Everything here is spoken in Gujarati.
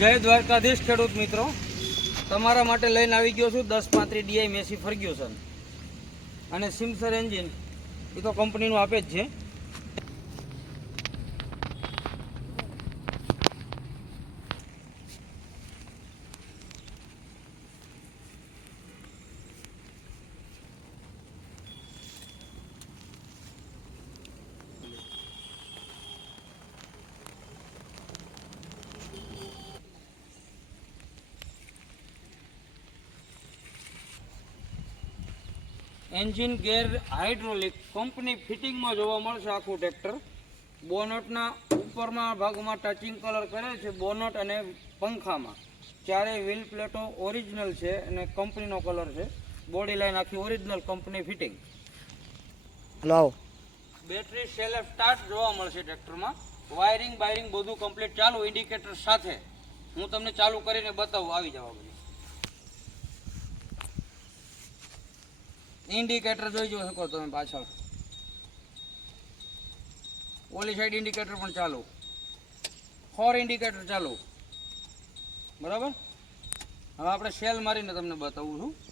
જય દ્વારકાધીશ ખેડૂત મિત્રો. તમારા માટે લઈને આવી ગયો છું. દસ પાંત્રી ડીઆઈ મેસી ફર્ગ્યુસન. અને સિમસર એન્જિન, એ તો કંપનીનું આપે જ છે. એન્જિન ગેર હાઇડ્રોલિક કંપની ફિટિંગમાં જોવા મળશે આખું ટ્રેક્ટર. બોનટના ઉપરના ભાગમાં ટચિંગ કલર કરે છે બોનટ અને પંખામાં. ચારેય વ્હીલ પ્લેટો ઓરિજિનલ છે અને કંપનીનો કલર છે. બોડી લાઈન આખી ઓરિજિનલ કંપની ફિટિંગ. લાવો બેટરી સેલ્ફ સ્ટાર્ટ જોવા મળશે ટ્રેક્ટરમાં. વાયરિંગ બાયરિંગ બધું કમ્પ્લીટ ચાલુ. ઇન્ડિકેટર સાથે. હું તમને ચાલુ કરીને બતાવું. આવી જવા ઇન્ડિકેટર જોઈ જો શકો તમે પાછળ. ઓલી સાઈડ ઇન્ડિકેટર પણ ચાલુ. ફોર ઇન્ડિકેટર ચાલુ. બરાબર? હવે આપણે સેલ મારીને તમને બતાવું છું.